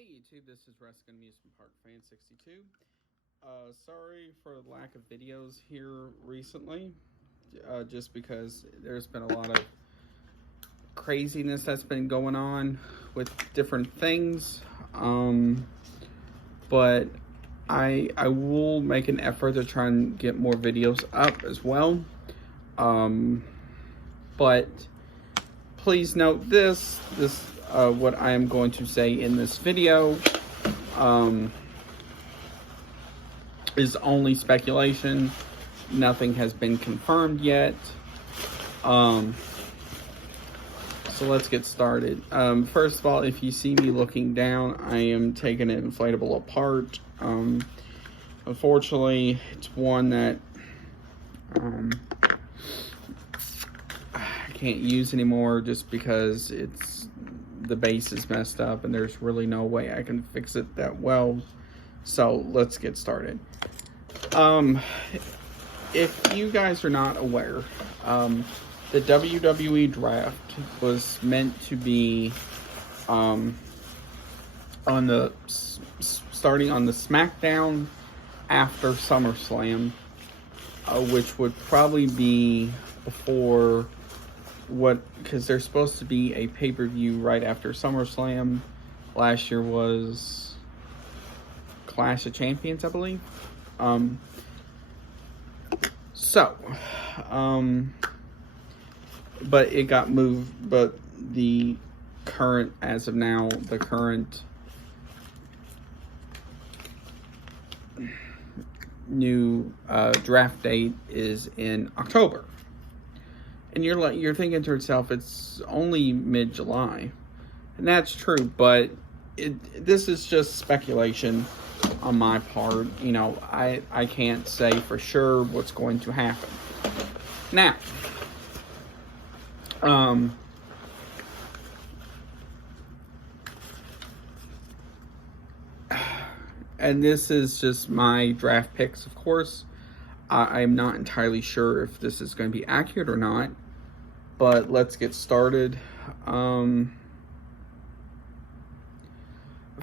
Hey YouTube, this is Reskin Amusement Park Fan 62. Sorry for the lack of videos here recently, just because there's been a lot of craziness that's been going on with different things. But I will make an effort to try and get more videos up as well. But please note this what I am going to say in this video is only speculation. Nothing has been confirmed yet. So let's get started. First of all, if you see me looking down, I am taking an inflatable apart. Unfortunately, it's one that I can't use anymore just because the base is messed up and there's really no way I can fix it that well. So let's get started. If you guys are not aware, the WWE draft was meant to be starting on the SmackDown after SummerSlam, which would probably be before because there's supposed to be a pay-per-view right after SummerSlam. Last year was Clash of Champions, I believe. But it got moved. But as of now, the current new draft date is in October. And you're thinking to yourself, it's only mid-July, and that's true. But this is just speculation on my part. You know, I can't say for sure what's going to happen. Now, and this is just my draft picks, of course. I'm not entirely sure if this is going to be accurate or not, but let's get started.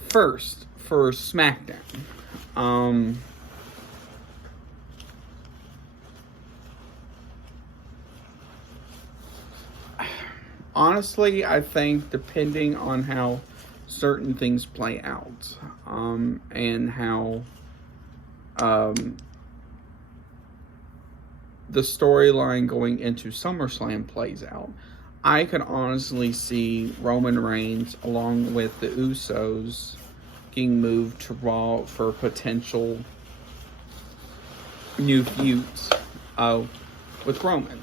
First, for SmackDown, honestly, I think depending on how certain things play out, and how the storyline going into SummerSlam plays out, I could honestly see Roman Reigns along with the Usos getting moved to Raw for potential new feuds with Roman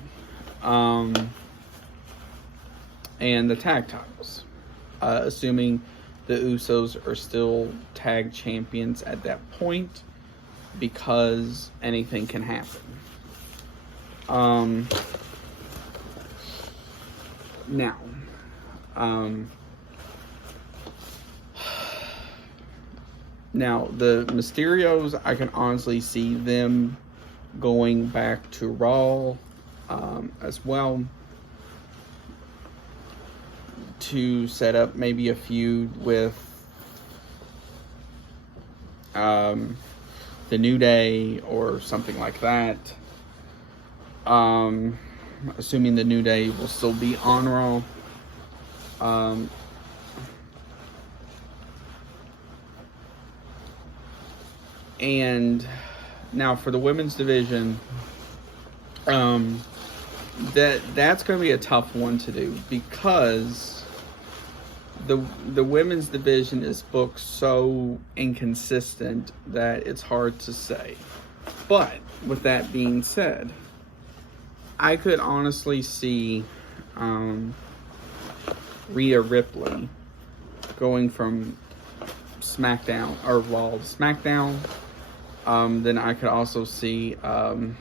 and the tag titles, assuming the Usos are still tag champions at that point, because anything can happen. Now, the Mysterios, I can honestly see them going back to Raw as well, to set up maybe a feud with the New Day or something like that. Assuming the New Day will still be on Raw. And now for the women's division, that's going to be a tough one to do, because the women's division is booked so inconsistent that it's hard to say. But with that being said, I could honestly see Rhea Ripley going from SmackDown or Raw to SmackDown. Then I could also see some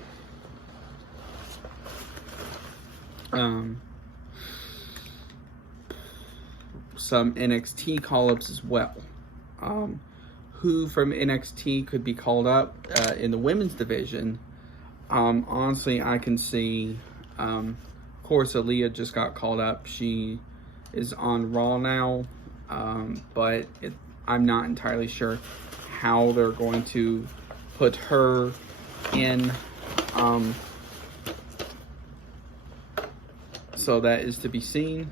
NXT call-ups as well. Who from NXT could be called up in the women's division? Honestly, I can see, of course, Aaliyah just got called up. She is on Raw now, but I'm not entirely sure how they're going to put her in. So that is to be seen.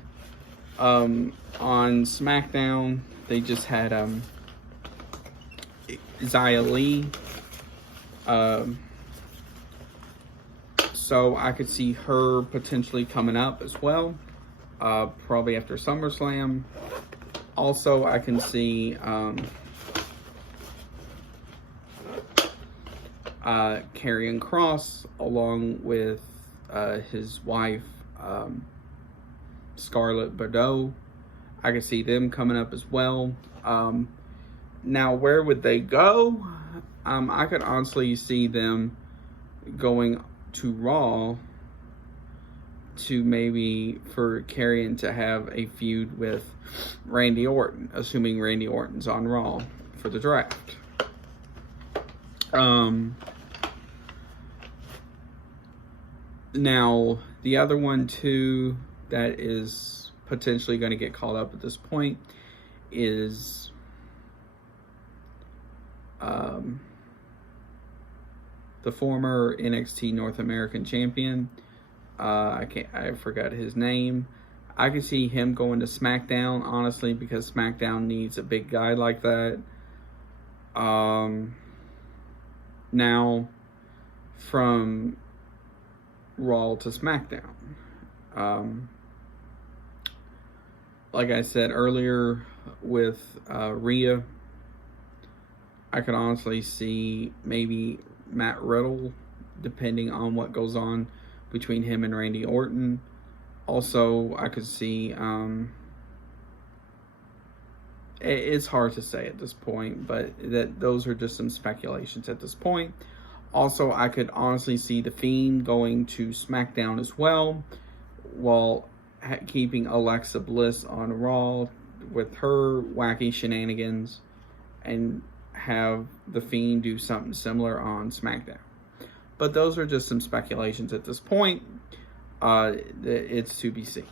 On SmackDown, they just had Xia Li. So I could see her potentially coming up as well, probably after SummerSlam. Also, I can see Karrion Kross along with his wife Scarlett Bordeaux. I can see them coming up as well. Now, where would they go? I could honestly see them going to Raw to maybe for Karrion to have a feud with Randy Orton, assuming Randy Orton's on Raw for the draft. Now, the other one too that is potentially going to get called up at this point is the former NXT North American champion. I forgot his name. I could see him going to SmackDown, honestly, because SmackDown needs a big guy like that. Now, from Raw to SmackDown. Like I said earlier with Rhea, I could honestly see maybe Matt Riddle, depending on what goes on between him and Randy Orton. Also, I could see, it's hard to say at this point, but those are just some speculations at this point. Also, I could honestly see The Fiend going to SmackDown as well, while keeping Alexa Bliss on Raw with her wacky shenanigans, and have The Fiend do something similar on SmackDown. But those are just some speculations at this point. It's to be seen.